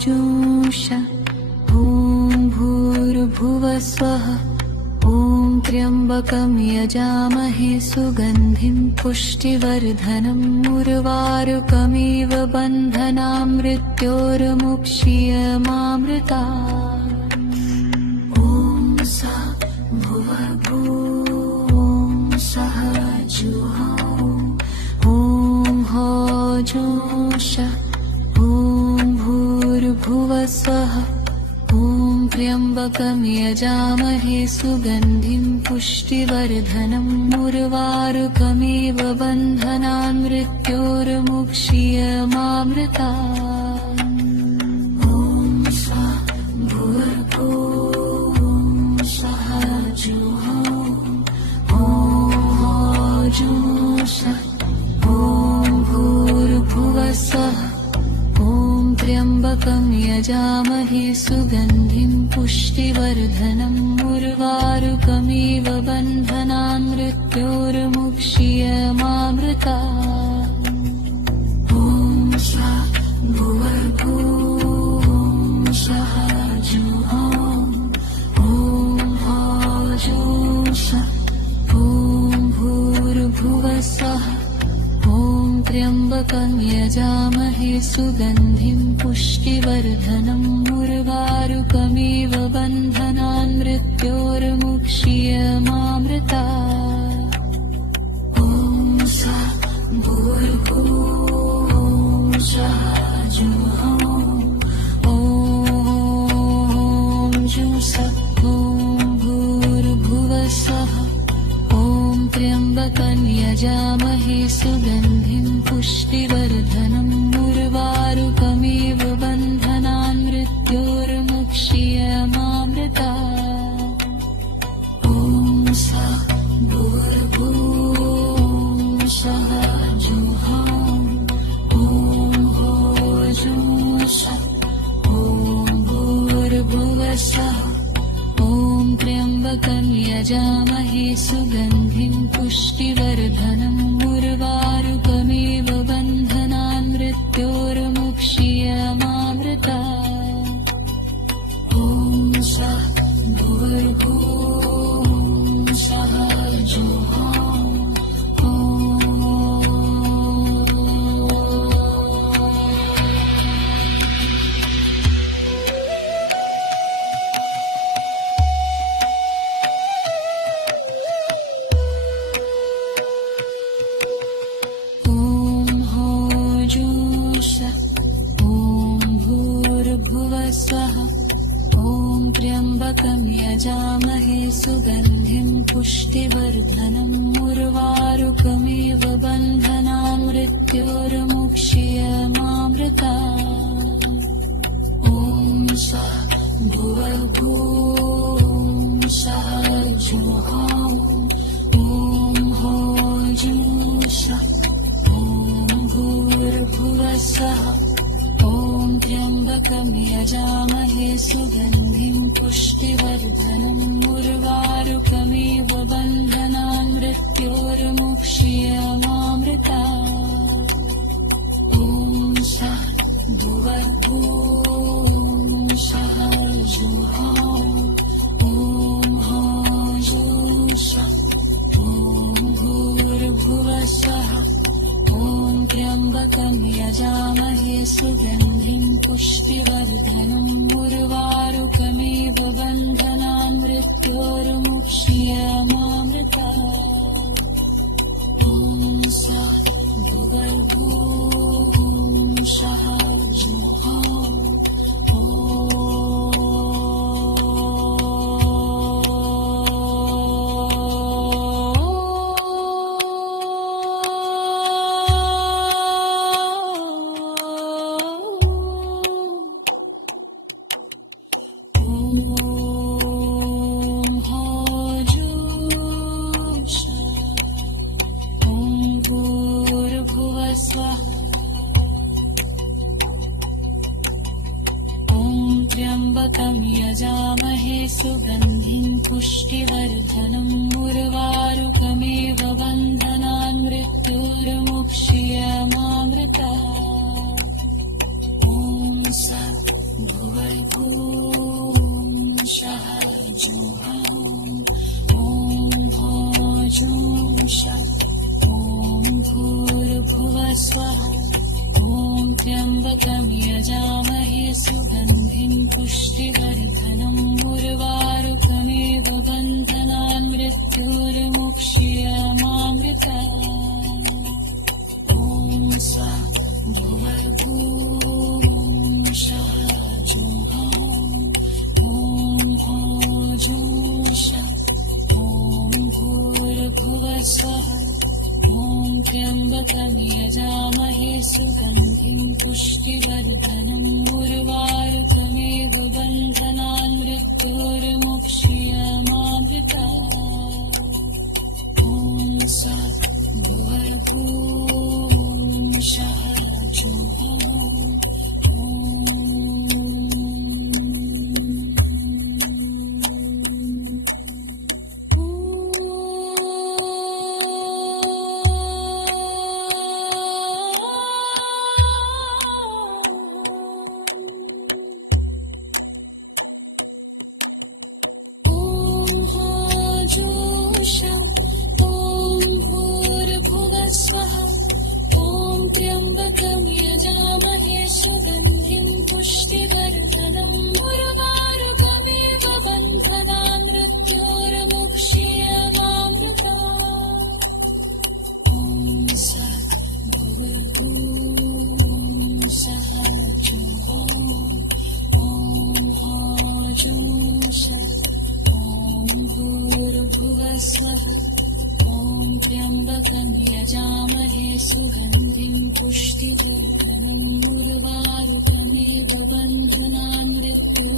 जुंश ॐ भूर्भुवः स्वः ॐ त्र्यम्बकं यजामहे सुगन्धिं पुष्टिवर्धनम् उर्वारुकमिव बन्धनान् मृत्योर्मुक्षीयमामृतात् ॐ सा भुवभूः सः जुहोः ॐ हो जुंश ॐ भूर्भुवः स्वः ॐ त्र्यम्बकं यजामहे सुगन्धिं पुष्टिवर्धनम् उर्वारुकमिव बन्धनान् मृत्योर्मुक्षीयमामृतात् ॐ सा भुवभूः सः जुहोः ॐ हो जुंश ॐ भूर्भुवः स्वः ॐ त्र्यम्बकं यजामहे सुगन्धिं पुष्टिवर्धनम् उर्वारुकमिव बन्धनान् मृत्योर्मुक्षीयमामृतात् ॐ सा भुवभूः सः जुहोः ॐ हो जुंश ॐ भूर्भुवः स्वः ॐ त्र्यम्बकं यजामहे सुगन्धिं पुष्टिवर्धनम् उर्वारुकमिव बन्धनान् मृत्योर्मुक्षीयमामृतात् ॐ सा भूर्भुवः सः जुहोः ॐ जुंश ॐ भूर्भुवः स्वः ॐ त्र्यम्बकं यजामहे सुगन्धिं पुष्टिवर्धनम् उर्वारुकमिव बन्धनान् मृत्योर्मुक्षीयमामृतात् ॐ सा भूर्भुवः सः जुहोः ॐ हो जुंश ॐ भूर्भुवः स्वः ॐ त्र्यम्बकं यजामहे सुगन्धिं पुष्टिवर्धनम् उर्वारुकमिव बन्धनान् मृत्योर्मुक्षीयमामृतात् ॐ सा भूर्भुवः सः जुहोः स्वः ॐ त्र्यम्बकं यजामहे सुगन्धिं पुष्टिवर्धनम् उर्वारुकमिव बन्धनान् मृत्योर्मुक्षीयमामृतात् ॐ सा भुवभूः सः जुहोः ॐ हो जुंश ॐ भूर्भुवः स्वः ॐ त्र्यम्बकं यजामहे सुगन्धिं पुष्टिवर्धनम् उर्वारुकमिव बन्धनान् मृत्योर्मुक्षीयमामृतात् ॐ सा भुवभूः सः जुहोः ॐ हो जुंश ॐ भूर्भुवः स्वः ॐ त्र्यम्बकं यजामहे सुगन्धिं पुष्टिवर्धनम् उर्वारुकमिव बन्धनान् मृत्योर्मुक्षीयमामृतात् ॐ सा भुवभूः सः जुहोः त्र्यम्बकं यजामहे सुगन्धिं पुष्टिवर्धनम् उर्वारुकमिव बन्धनान् मृत्योर्मुक्षीयमामृतात् ॐ सा ॐ भूर्भुवः स्वः ॐ त्र्यम्बकं यजामहे सुगन्धिं पुष्टिवर्धनम् उर्वारुकमेव बन्धनान् मृत्युर्मुक्ष्यमामृतात् ॐ भुवः शः ॐ भूर्भुवः स्वः ॐ त्र्यम्बकं यजामहे सुगन्धिं पुष्टिवर्धनम् उर्वारुकमेव बन्धनान् मृत्युर्मुक्ष्यमामृतात् ॐ भुवः त्र्यम्बकं यजामहे सुगन्धिं पुष्टिवर्धनम् उर्वारुकमेव बन्धनान् मृत्युर्मुक्ष्यमामृतात् ॐ भूर्भुवः स्वः ॐ त्र्यम्बकं यजामहे सुगन्धिं पुष्टिवर्धनम् उर्वारुकमेव बन्धनान् मृत्युर्मुक्ष्यमामृतात्